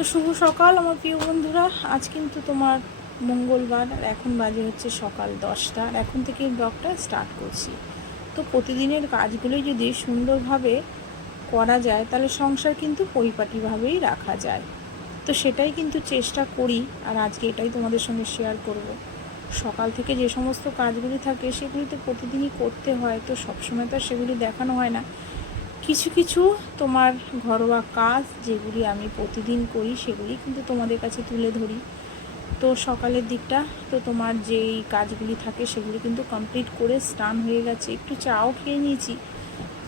তো শুভ সকাল আমার প্রিয় বন্ধুরা। আজ কিন্তু তোমার মঙ্গলবার, আর এখন বাজে হচ্ছে সকাল 10টা, আর এখন থেকে ব্লগটা স্টার্ট করছি। তো প্রতিদিনের কাজগুলোই যদি সুন্দরভাবে করা যায় তাহলে সংসার কিন্তু পরিপাটিভাবেই রাখা যায়। তো সেটাই কিন্তু চেষ্টা করি, আর আজকে এটাই তোমাদের সঙ্গে শেয়ার করব। সকাল থেকে যে সমস্ত কাজগুলি থাকে সেগুলি তো প্রতিদিনই করতে হয়, তো সবসময় তো সেগুলি দেখানো হয় না। কিছু কিছু তোমার ঘরোয়া কাজ যেগুলি আমি প্রতিদিন করি সেগুলি কিন্তু তোমাদের কাছে তুলে ধরি। তো সকালের দিকটা তো তোমার যেই কাজগুলি থাকে সেগুলি কিন্তু কমপ্লিট করে স্নান হয়ে গেছে, একটু চাও খেয়ে নিয়েছি।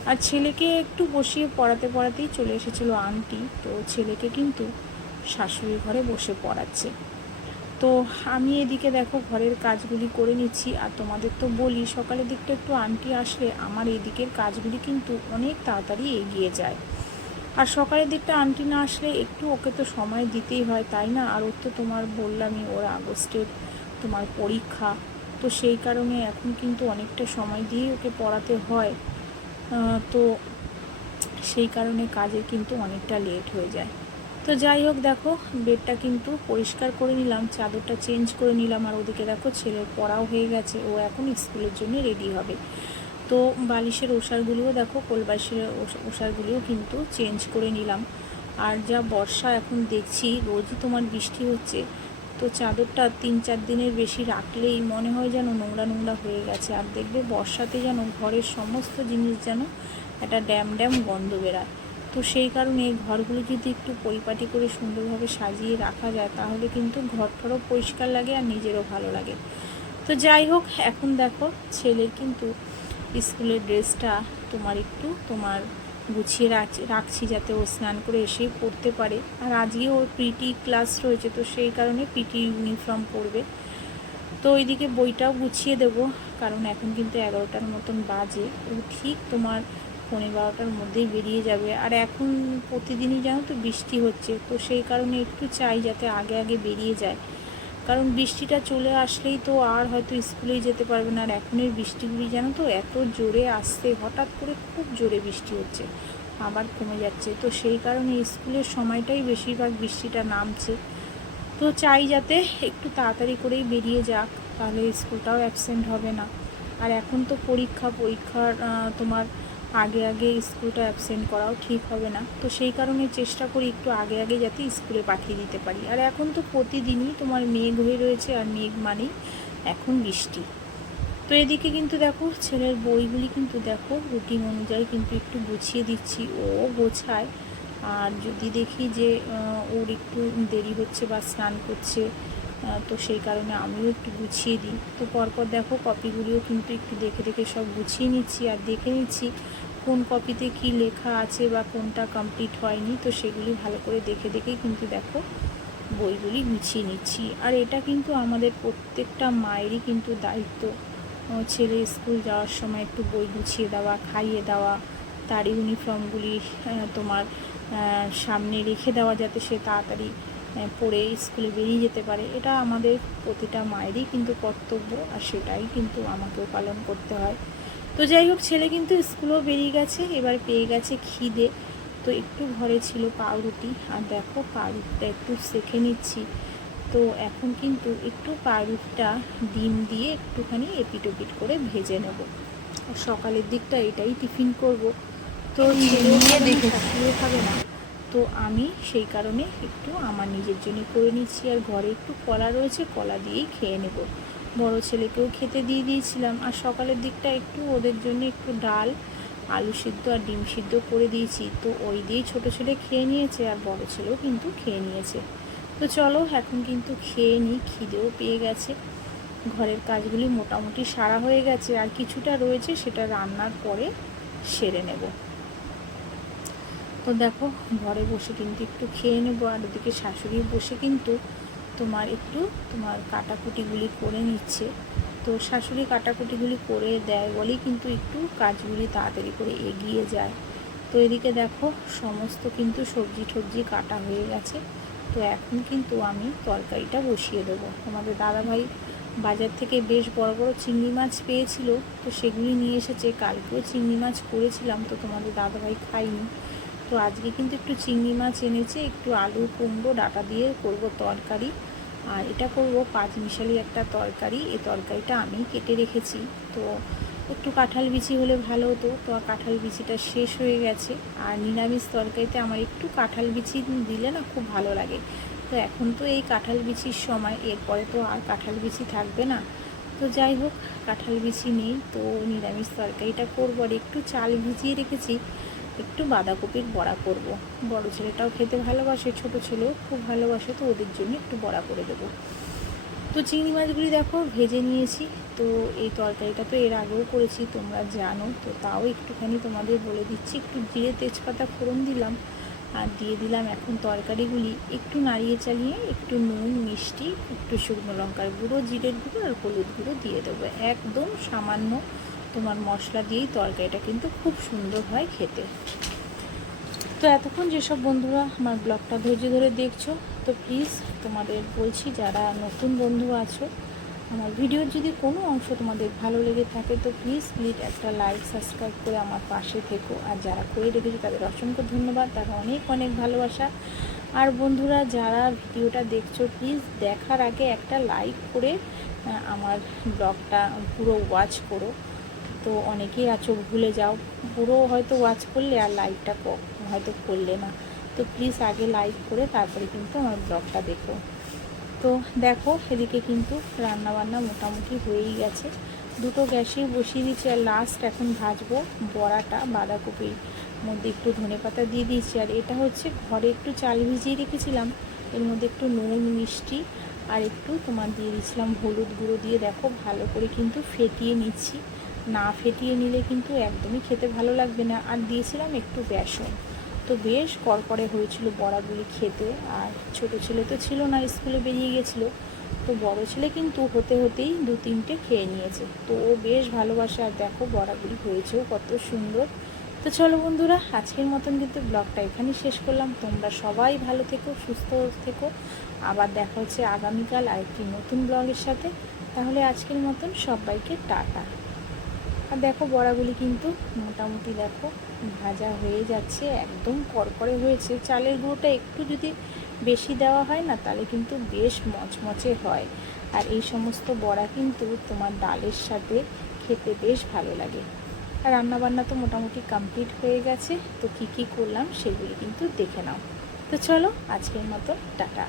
আর ছেলেকে একটু বসিয়ে পড়াতে পড়াতেই চলে এসেছিলো আন্টি, তো ছেলেকে কিন্তু শাশুড়ির ঘরে বসে পড়াচ্ছে। তো আমি এদিকে দেখো ঘরের কাজগুলি করে নিচ্ছি। আর তোমাদের তো বলি সকালের দিকটা একটু আন্টি আসলে আমার এদিকের কাজগুলি কিন্তু অনেক তাড়াতাড়ি এগিয়ে যায়। আর সকালের দিকটা আন্টি না আসলে একটু ওকে তো সময় দিতেই হয়, তাই না? আর ওর তো তোমার বললামই ওর আগস্টের তোমার পরীক্ষা, তো সেই কারণে এখন কিন্তু অনেকটা সময় দিয়ে ওকে পড়াতে হয়। তো সেই কারণে কাজে কিন্তু অনেকটা লেট হয়ে যায়। তো যাই হোক, দেখো বেডটা কিন্তু পরিষ্কার করে নিলাম, চাদরটা চেঞ্জ করে নিলাম। আর ওদিকে দেখো ছেলের পড়াও হয়ে গেছে, ও এখন স্কুলের জন্য রেডি হবে। তো বালিশের ওষারগুলিও দেখো, কোলবালিশের ওষারগুলিও কিন্তু চেঞ্জ করে নিলাম। আর যা বর্ষা এখন দেখছি, রোজই তোমার বৃষ্টি হচ্ছে, তো চাদরটা 3-4 দিনের বেশি রাখলেই মনে হয় যেন নোংরা নোংরা হয়ে গেছে। আর দেখবে বর্ষাতে যেন ঘরের সমস্ত জিনিস যেন একটা ড্যাম ড্যাম গন্ধ বেরায়। তো সেই কারণে ঘরগুলো যদি একটু পরিপাটি করে সুন্দরভাবে সাজিয়ে রাখা যায় তাহলে কিন্তু ঘরটারও পরিষ্কার লাগে আর নিজেরও ভালো লাগে। তো যাই হোক, এখন দেখো ছেলের কিন্তু স্কুলের ড্রেসটা তোমার একটু গুছিয়ে রাখছি যাতে ও স্নান করে এসেই পড়তে পারে। আর আজকে ওর পিটি ক্লাস রয়েছে, তো সেই কারণে পিটি ইউনিফর্ম পরবে। তো ওইদিকে বইটাও গুছিয়ে দেব, কারণ এখন কিন্তু 11টার মতন বাজে, ও ঠিক তোমার 11:15টার মধ্যেই বেরিয়ে যাবে। আর এখন প্রতিদিনই জানো তো বৃষ্টি হচ্ছে, তো সেই কারণে একটু চাই যাতে আগে আগে বেরিয়ে যায়, কারণ বৃষ্টিটা চলে আসলেই তো আর হয়তো স্কুলেই যেতে পারবে না। আর এখনের বৃষ্টিগুলি জানো তো এত জোরে আসছে, হঠাৎ করে খুব জোরে বৃষ্টি হচ্ছে, আবার কমে যাচ্ছে। তো সেই কারণে স্কুলের সময়টাই বেশিরভাগ বৃষ্টিটা নামছে। তো চাই যাতে একটু তাড়াতাড়ি করেই বেরিয়ে যাক, তাহলে স্কুলটাও অ্যাবসেন্ট হবে না। আর এখন তো পরীক্ষার তোমার আগে আগে স্কুলটা অ্যাবসেন্ট করাও ঠিক হবে না, তো সেই কারণে চেষ্টা করি একটু আগে আগে যাতে স্কুলে পাঠিয়ে দিতে পারি। আর এখন তো প্রতিদিনই তোমার মেঘ হয়ে রয়েছে, আর মেঘ মানেই এখন বৃষ্টি। তো এদিকে কিন্তু দেখো ছেলের বইগুলি কিন্তু দেখো রুটিন অনুযায়ী কিন্তু একটু গুছিয়ে দিচ্ছি, ও গোছায়। আর যদি দেখি যে ওর একটু দেরি হচ্ছে বা স্নান করছে, তো সেই কারণে আমিও একটু গুছিয়ে দিই। তো পরপর দেখো কপিগুলিও কিন্তু একটু দেখে দেখে সব গুছিয়ে নিচ্ছি, আর দেখে নিচ্ছি কোন কপিতে কি লেখা আছে বা কোনটা কমপ্লিট হয়নি, তো সেগুলি ভালো করে দেখে দেখেই কিন্তু দেখো বইগুলি গুছিয়ে নিচ্ছি। আর এটা কিন্তু আমাদের প্রত্যেকটা মায়েরই কিন্তু দায়িত্ব, ছেলে স্কুল যাওয়ার সময় একটু বই গুছিয়ে দেওয়া, খাইয়ে দেওয়া, তার ইউনিফর্মগুলি তোমার সামনে রেখে দেওয়া যাতে সে তাড়াতাড়ি পড়ে স্কুলে বেরিয়ে যেতে পারে। এটা আমাদের প্রতিটা মায়েরই কিন্তু কর্তব্য, আর সেটাই কিন্তু আমাকেও পালন করতে হয়। তো যাই হোক, ছেলে কিন্তু স্কুলেও বেরিয়ে গেছে, এবার পেয়ে গেছে খিদে। তো একটু ঘরে ছিল পাউরুটি, আর দেখো পাউরুটিটা একটু সেঁকে নিচ্ছি। তো এখন কিন্তু একটু পাউরুটিটা ডিম দিয়ে একটুখানি এপিট ওপিট করে ভেজে নেব। সকালের দিকটা এটাই টিফিন করব। তো ছেলেও খাবে না, শাশুড়িও খাবে না, তো আমি সেই কারণে একটু আমার নিজের জন্য করে নিচ্ছি। আর ঘরে একটু কলা রয়েছে, কলা দিয়েই খেয়ে নেব। বড় ছেলেকেও খেতে দিয়ে দিয়েছিলাম। আর সকালের দিকটা একটু ওদের জন্য একটু ডাল, আলু সিদ্ধ আর ডিম সিদ্ধ করে দিয়েছি, তো ওই দিয়েই ছোটো ছেলে খেয়ে নিয়েছে, আর বড় ছেলেও কিন্তু খেয়ে নিয়েছে। তো চলো এখন কিন্তু খেয়ে নিই, খিদেও পেয়ে গেছে। ঘরের কাজগুলি মোটামুটি সারা হয়ে গেছে, আর কিছুটা রয়েছে সেটা রান্নার পরে সেরে নেব। তো দেখো ঘরে বসে কিন্তু একটু খেয়ে নেবো, আর ওদিকে শাশুড়ি বসে কিন্তু তোমার কাটাকুটিগুলি করে নিচ্ছে। তো শাশুড়ি কাটাকুটিগুলি করে দেয় বলেই কিন্তু একটু কাজগুলি তাড়াতাড়ি করে এগিয়ে যায়। তো এদিকে দেখো সমস্ত কিন্তু সবজি টবজি কাটা হয়ে গেছে। তো এখন কিন্তু আমি তরকারিটা বসিয়ে দেবো। তোমাদের দাদাভাই বাজার থেকে বেশ বড় বড় চিংড়ি মাছ পেয়েছিল, তো সেগুলি নিয়ে এসেছে। কালকেও চিংড়ি মাছ করেছিলাম, তো তোমাদের দাদাভাই খাইনি, তো আজকে কিন্তু একটু চিংড়ি মাছ এনেছে, একটু আলু কুমড়ো ডাঁটা দিয়ে করব তরকারি। আর এটা করব পাঁচমিশালি একটা তরকারি। এই তরকারিটা আমি কেটে রেখেছি। তো একটু কাঁঠাল বিচি হলে ভালো হতো, তো কাঁঠাল বিচিটা শেষ হয়ে গেছে। আর নিরামিষ তরকারিতে আমার একটু কাঁঠাল বিচি দিলে না খুব ভালো লাগে। তো এখন তো এই কাঁঠাল বিচির সময়, এরপরে তো আর কাঁঠাল বিচি থাকবে না। তো যাই হোক, কাঁঠাল বিচি নেই, তো নিরামিষ তরকারিটা করবো। আর একটু চাল ভিজিয়ে রেখেছি, একটু বাঁধাকপির বড়া করব। বড় ছেলেটাও খেতে ভালোবাসে, ছোট ছেলেও খুব ভালোবাসে, তো ওদের জন্য একটু বড়া করে দেবো। তো চিংড়ি মাছগুলি দেখো ভেজে নিয়েছি। তো এই তরকারিটা তো এর আগেও করেছি, তোমরা জানো, তো তাও একটুখানি তোমাদের বলে দিচ্ছি। একটু জিরে তেজপাতা ফোড়ন দিলাম, আর দিয়ে দিলাম এখন তরকারিগুলি একটু নাড়িয়ে চালিয়ে, একটু নুন মিষ্টি, একটু শুকনো লঙ্কার গুঁড়ো, জিরের গুঁড়ো আর হলুদ গুঁড়ো দিয়ে দেবো। একদম সামান্য তোমার মশলা দিয়েই তরকারিটা কিন্তু খুব সুন্দর হয় খেতে। তো এতক্ষণ যেসব বন্ধুরা আমার ব্লগটা ধৈর্য ধরে দেখছো, তো প্লিজ তোমাদের বলছি, যারা নতুন বন্ধু আছো, আমার ভিডিওর যদি কোনো অংশ তোমাদের ভালো লেগে থাকে, তো প্লিজ একটা লাইক সাবস্ক্রাইব করে আমার পাশে থেকো। আর যারা করে রেখেছো তাদের অসংখ্য ধন্যবাদ, তারা অনেক অনেক ভালোবাসা। আর বন্ধুরা যারা ভিডিওটা দেখছো, প্লিজ দেখার আগে একটা লাইক করে আমার ব্লগটা পুরো ওয়াচ করো। তো অনেকেই আছো ভুলে যাও, পুরো হয়তো ওয়াচ করলে আর লাইকটা হয়তো করলে না। তো প্লিজ আগে লাইক করে তারপরে কিন্তু আমার ব্লগটা দেখো। তো দেখো, এদিকে কিন্তু রান্নাবান্না মোটামুটি হয়েই গেছে। দুটো গ্যাসেই বসিয়ে দিচ্ছি। আর লাস্ট এখন ভাজবো বড়াটা। বাঁধাকপির মধ্যে একটু ধনেপাতা দিয়ে দিয়েছি। আর এটা হচ্ছে ঘরে একটু চাল ভিজিয়ে রেখেছিলাম, এর মধ্যে একটু নুন মিষ্টি আর একটু তোমার দিয়ে দিয়েছিলাম হলুদ গুঁড়ো দিয়ে দেখো ভালো করে কিন্তু ফেটিয়ে নিচ্ছি। না ফেটিয়ে নিলে কিন্তু একদমই খেতে ভালো লাগবে না। আর দিয়েছিলাম একটু বেসন। তো বেশ কড়কড়ে হয়েছিল বড়াগুলি খেতে। আর ছোট ছেলে তো ছিল না, স্কুলে বেরিয়ে গেছিলো। তো বড় ছেলে কিন্তু হতে হতেই দু তিনটে খেয়ে নিয়েছে, তো ও বেশ ভালোবাসে। আর দেখো বড়াগুলি হয়েছেও কত সুন্দর। তো চলো বন্ধুরা, আজকের মতন কিন্তু ব্লগটা এখানেই শেষ করলাম। তোমরা সবাই ভালো থেকো, সুস্থ থেকো। আবার দেখা হচ্ছে আগামীকাল আরেকটি নতুন ব্লগের সাথে। তাহলে আজকের মতন সবাইকে টাটা। আর দেখো বড়াগুলি কিন্তু মোটামুটি দেখো ভাজা হয়ে যাচ্ছে, একদম কড়কড়ে হয়েছে। চালের গুঁড়োটা একটু যদি বেশি দেওয়া হয় না, তাহলে কিন্তু বেশ মচমচে হয়। আর এই সমস্ত বড়া কিন্তু তোমার ডালের সাথে খেতে বেশ ভালো লাগে। আর রান্নাবান্না তো মোটামুটি কমপ্লিট হয়ে গেছে। তো কী কী করলাম সেগুলি কিন্তু দেখে নাও। তো চলো আজকের মতো টাটা।